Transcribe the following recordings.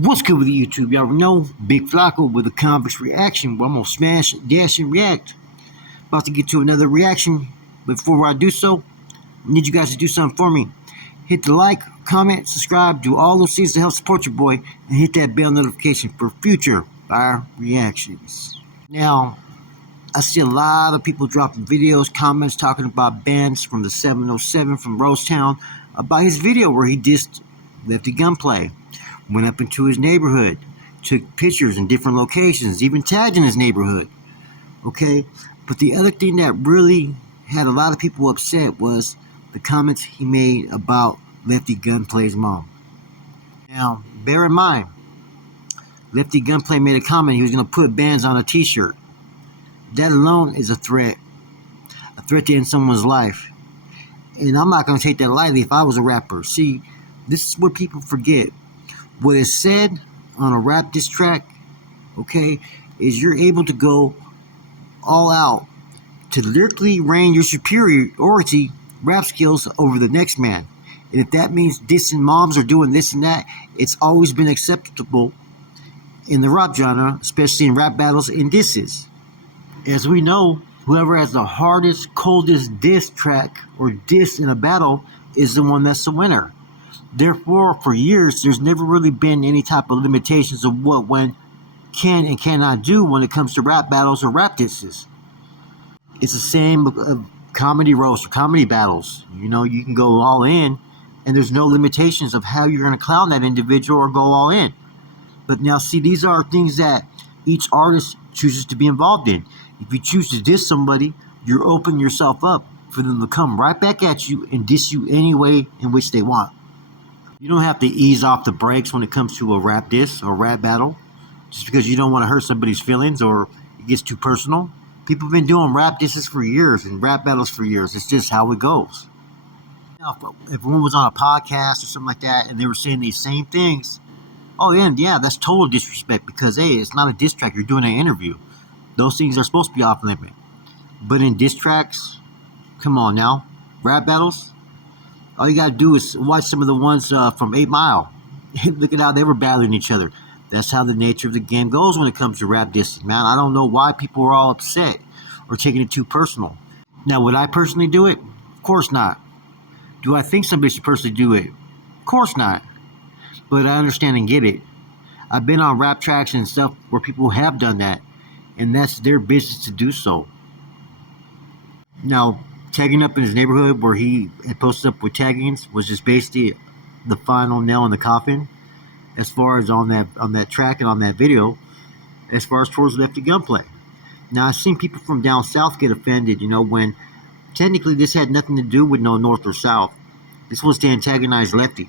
What's good with the YouTube? Y'all know Big Flacco with a convex reaction. Where I'm gonna smash, dash, and react. About to get to another reaction. Before I do so, I need you guys to do something for me. Hit the like, comment, subscribe, do all those things to help support your boy, and hit that bell notification for future fire reactions. Now, I see a lot of people dropping videos, comments, talking about bands from the 707 from Rosetown about his video where he dissed Lefty Gunplay. Went up into his neighborhood, took pictures in different locations, even tagged in his neighborhood. Okay? But the other thing that really had a lot of people upset was the comments he made about Lefty Gunplay's mom. Now, bear in mind, Lefty Gunplay made a comment he was going to put bands on a t-shirt. That alone is a threat to end someone's life. And I'm not going to take that lightly if I was a rapper. See, this is what people forget. What is said on a rap diss track, okay, is you're able to go all out to lyrically reign your superiority rap skills over the next man. And if that means dissing moms or doing this and that, it's always been acceptable in the rap genre, especially in rap battles and disses. As we know, whoever has the hardest, coldest diss track or diss in a battle is the one that's the winner. Therefore, for years, there's never really been any type of limitations of what one can and cannot do when it comes to rap battles or rap disses. It's the same of comedy roasts or comedy battles. You know, you can go all in, and there's no limitations of how you're going to clown that individual or go all in. But now, see, these are things that each artist chooses to be involved in. If you choose to diss somebody, you're opening yourself up for them to come right back at you and diss you any way in which they want. You don't have to ease off the brakes when it comes to a rap diss or rap battle just because you don't want to hurt somebody's feelings or it gets too personal. People have been doing rap disses for years and rap battles for years. It's just how it goes. Now, if one was on a podcast or something like that and they were saying these same things, oh yeah, that's total disrespect because, hey, it's not a diss track. You're doing an interview. Those things are supposed to be off limit. But in diss tracks, come on now, rap battles, all you gotta do is watch some of the ones from 8 Mile. Look at how they were battling each other. That's how the nature of the game goes when it comes to rap dissing, man. I don't know why people are all upset or taking it too personal. Now, would I personally do it? Of course not. Do I think somebody should personally do it? Of course not. But I understand and get it. I've been on rap tracks and stuff where people have done that, and that's their business to do so. Now, tagging up in his neighborhood where he had posted up with taggings was just basically the final nail in the coffin as far as on that track and on that video as far as towards Lefty Gunplay. Now, I've seen people from down south get offended, when technically this had nothing to do with no north or south. This was to antagonize Lefty.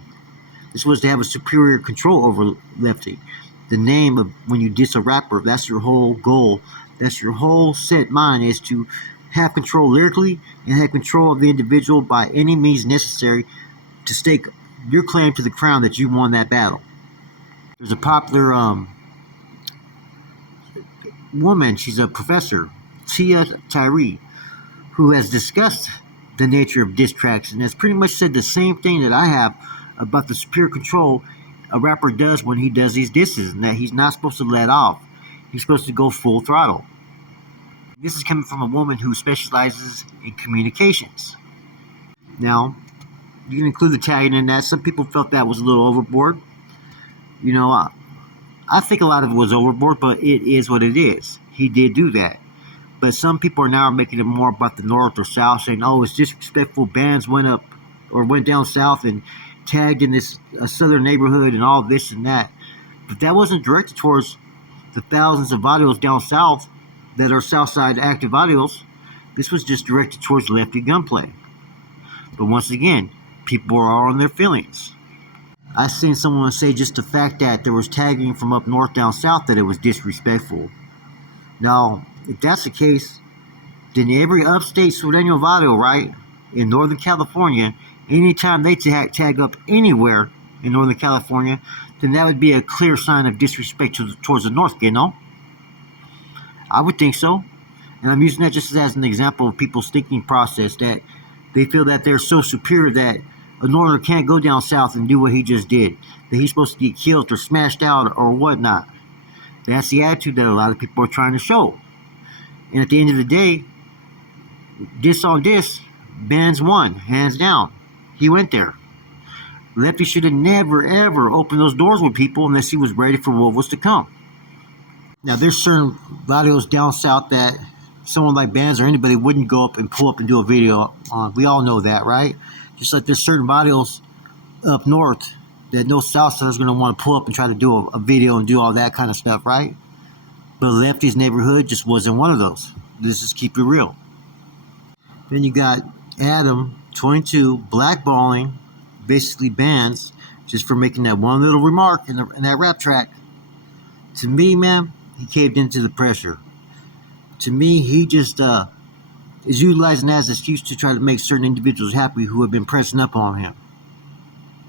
This was to have a superior control over Lefty. The name of when you diss a rapper, that's your whole goal. That's your whole set mind, is to have control lyrically and have control of the individual by any means necessary to stake your claim to the crown that you won that battle. There's a popular woman, she's a professor, Tia Tyree, who has discussed the nature of diss tracks and has pretty much said the same thing that I have about the superior control a rapper does when he does these disses, and that he's not supposed to let off. He's supposed to go full throttle. This is coming from a woman who specializes in communications. Now, you can include the tagging in that. Some people felt that was a little overboard. I think a lot of it was overboard, but it is what it is. He did do that. But some people are now making it more about the north or south, saying, oh, it's disrespectful. Bands went up or went down south and tagged in this southern neighborhood and all this and that. But that wasn't directed towards the thousands of audios down south that are Southside active audios. This was just directed towards Lefty Gunplay. But once again, people are on their feelings. I seen someone say just the fact that there was tagging from up north down south that it was disrespectful. Now, if that's the case, then every upstate Sureño of audio, right, in Northern California, anytime they tag up anywhere in Northern California, then that would be a clear sign of disrespect towards the north, I would think so. And I'm using that just as an example of people's thinking process, that they feel that they're so superior that a northerner can't go down south and do what he just did. That he's supposed to get killed or smashed out or whatnot. That's the attitude that a lot of people are trying to show. And at the end of the day, this on this, Benz won, hands down. He went there. Lefty should have never, ever opened those doors with people unless he was ready for what was to come. Now, there's certain videos down south that someone like Benz or anybody wouldn't go up and pull up and do a video on. We all know that, right? Just like there's certain videos up north that no Southsiders going to want to pull up and try to do a video and do all that kind of stuff, right? But Lefty's neighborhood just wasn't one of those. Let's just keep it real. Then you got Adam, 22, blackballing basically Benz just for making that one little remark in that rap track. To me, man, he caved into the pressure. To me, he just is utilizing that as an excuse to try to make certain individuals happy who have been pressing up on him.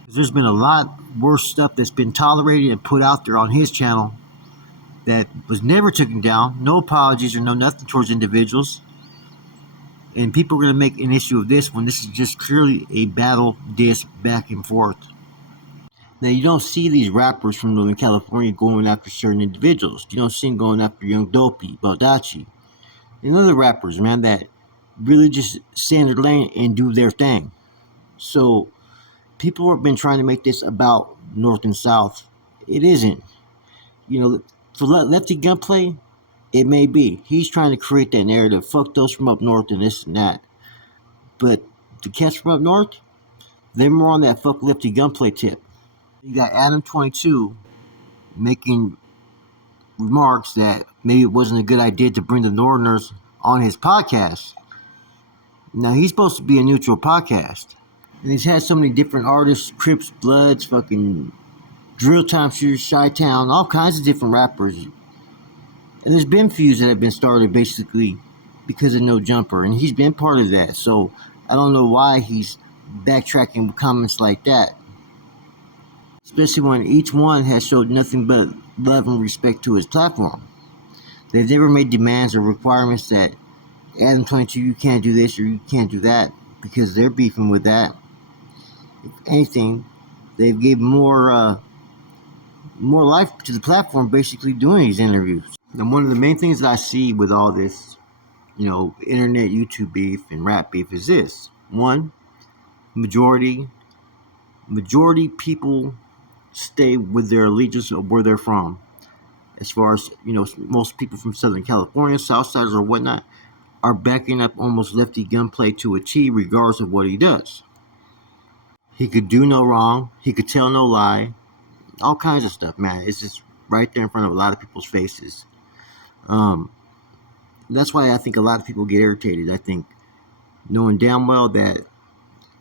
There's been a lot worse stuff that's been tolerated and put out there on his channel that was never taken down. No apologies or no nothing towards individuals. And people are going to make an issue of this when this is just clearly a battle diss back and forth. Now, you don't see these rappers from Northern California going after certain individuals. You don't see them going after Young Dopey, Baldacci, and other rappers, man, that really just stay in their lane and do their thing. So, people have been trying to make this about North and South. It isn't. You know, for Lefty Gunplay, it may be. He's trying to create that narrative. Fuck those from up north and this and that. But the cats from up north, they're more on that fuck Lefty Gunplay tip. You got Adam 22 making remarks that maybe it wasn't a good idea to bring the Northerners on his podcast. Now, he's supposed to be a neutral podcast. And he's had so many different artists, Crips, Bloods, fucking Drill Time Shooters, Chi-Town, all kinds of different rappers. And there's been feuds that have been started basically because of No Jumper. And he's been part of that. So I don't know why he's backtracking with comments like that. Especially when each one has showed nothing but love and respect to his platform. They've never made demands or requirements that Adam 22, you can't do this or you can't do that, because they're beefing with that. If anything, they've given more life to the platform basically doing these interviews. And one of the main things that I see with all this, internet YouTube beef and rap beef is this. One, majority people stay with their allegiance of where they're from. As far as, most people from Southern California, Southsiders or whatnot, are backing up almost Lefty Gunplay to a T regardless of what he does. He could do no wrong. He could tell no lie. All kinds of stuff, man. It's just right there in front of a lot of people's faces. That's why I think a lot of people get irritated. I think knowing damn well that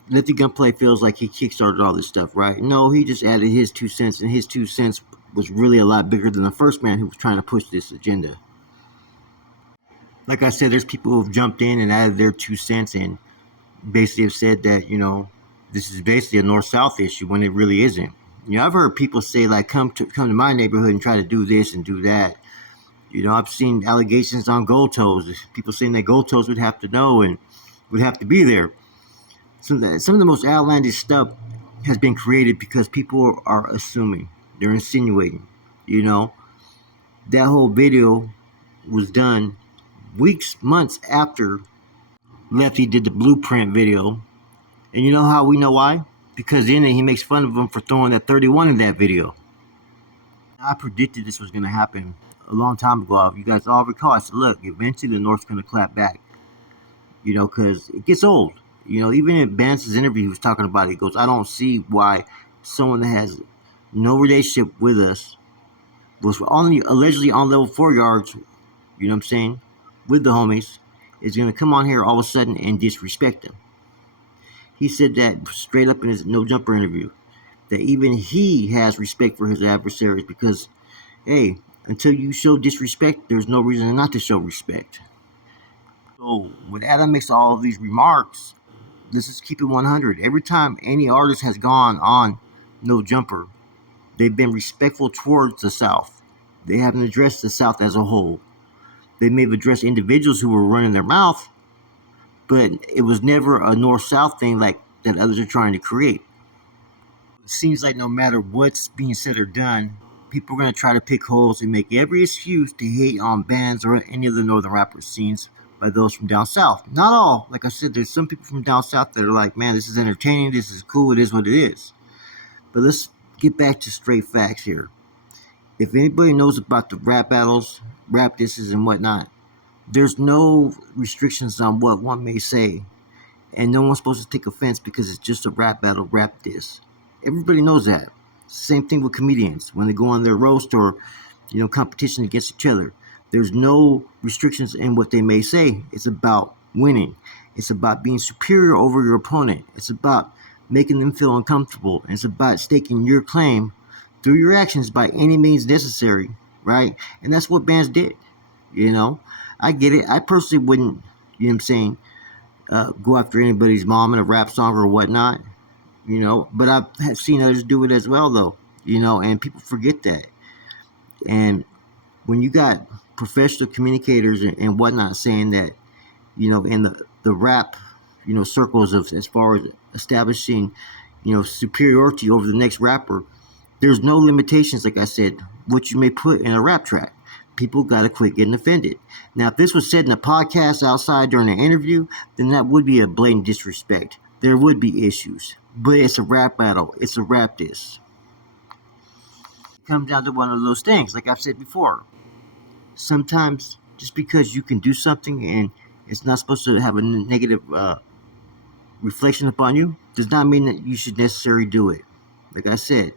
Lefty Gunplay feels like he kickstarted all this stuff, right? No, he just added his 2 cents, and his 2 cents was really a lot bigger than the first man who was trying to push this agenda. Like I said, there's people who have jumped in and added their 2 cents and basically have said that, this is basically a north-south issue when it really isn't. I've heard people say, like, come to my neighborhood and try to do this and do that. I've seen allegations on Gold Toes. People saying that Gold Toes would have to know and would have to be there. Some of the most outlandish stuff has been created because people are assuming. They're insinuating. That whole video was done weeks, months after Lefty did the Blueprint video. And you know how we know why? Because in it, he makes fun of him for throwing that 31 in that video. I predicted this was going to happen a long time ago. If you guys all recall, I said, look, eventually the North's going to clap back. Because it gets old. Even in Bance's interview, he was talking about it. He goes, I don't see why someone that has no relationship with us was only allegedly on level 4 yards, with the homies, is going to come on here all of a sudden and disrespect them. He said that straight up in his No Jumper interview, that even he has respect for his adversaries because, hey, until you show disrespect, there's no reason not to show respect. So when Adam makes all of these remarks, let's just keep it 100. Every time any artist has gone on No Jumper, they've been respectful towards the South. They haven't addressed the South as a whole. They may have addressed individuals who were running their mouth, but it was never a north-south thing like that others are trying to create. It seems like no matter what's being said or done, people are going to try to pick holes and make every excuse to hate on bands or any of the northern rapper scenes by those from down south. Not all. Like I said, there's some people from down south that are like, man, this is entertaining, this is cool, it is what it is. But let's get back to straight facts here. If anybody knows about the rap battles, rap disses, and whatnot, there's no restrictions on what one may say, and no one's supposed to take offense because it's just a rap battle, rap diss. Everybody knows that. Same thing with comedians when they go on their roast or competition against each other. There's no restrictions in what they may say. It's about winning. It's about being superior over your opponent. It's about making them feel uncomfortable. And it's about staking your claim through your actions by any means necessary, right? And that's what bands did. I get it. I personally wouldn't, go after anybody's mom in a rap song or whatnot, but I've seen others do it as well, though, and people forget that. And when you got professional communicators and whatnot saying that, in the rap, circles of as far as establishing, superiority over the next rapper, there's no limitations, like I said, what you may put in a rap track. People got to quit getting offended. Now, if this was said in a podcast outside during an interview, then that would be a blatant disrespect. There would be issues. But it's a rap battle. It's a rap diss. It comes down to one of those things, like I've said before. Sometimes, just because you can do something and it's not supposed to have a negative reflection upon you, does not mean that you should necessarily do it. Like I said,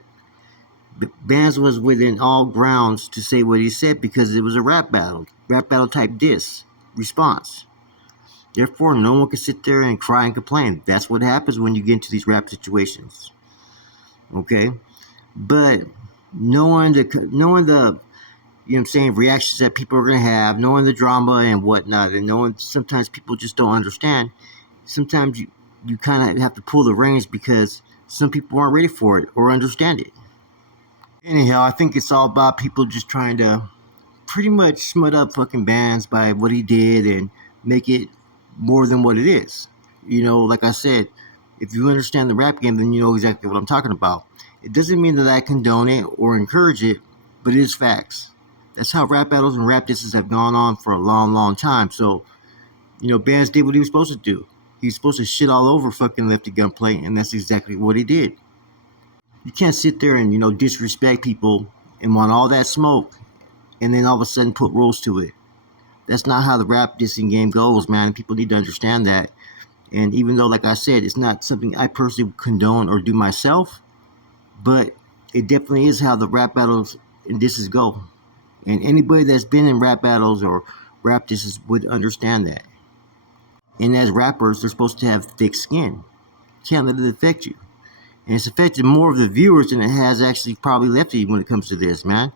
Bands was within all grounds to say what he said because it was a rap battle type diss response. Therefore, no one can sit there and cry and complain. That's what happens when you get into these rap situations. Okay, but knowing the reactions that people are gonna have, knowing the drama and whatnot, and knowing sometimes people just don't understand. Sometimes you kind of have to pull the reins because some people aren't ready for it or understand it. Anyhow, I think it's all about people just trying to pretty much smut up fucking bands by what he did and make it more than what it is. Like I said, if you understand the rap game, then you know exactly what I'm talking about. It doesn't mean that I condone it or encourage it, but it is facts. That's how rap battles and rap disses have gone on for a long, long time. So, bands did what he was supposed to do. He was supposed to shit all over fucking Lefty Gunplay, and that's exactly what he did. You can't sit there and, disrespect people and want all that smoke and then all of a sudden put rules to it. That's not how the rap dissing game goes, man. And people need to understand that. And even though, like I said, it's not something I personally condone or do myself, but it definitely is how the rap battles and disses go. And anybody that's been in rap battles or rap disses would understand that. And as rappers, they're supposed to have thick skin. Can't let it affect you. And it's affected more of the viewers than it has actually probably Lefty when it comes to this, man.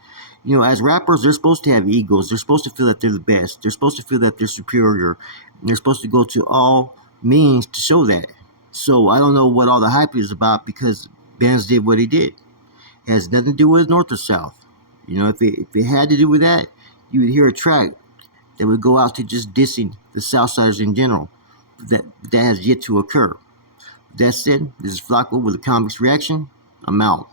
As rappers, they're supposed to have egos. They're supposed to feel that they're the best. They're supposed to feel that they're superior. And they're supposed to go to all means to show that. So I don't know what all the hype is about because bands did what he did. It has nothing to do with North or South. If it had to do with that, you would hear a track that would go out to just dissing the Southsiders in general. That has yet to occur. That said, this is Flacco with a Comics Reaction. I'm out.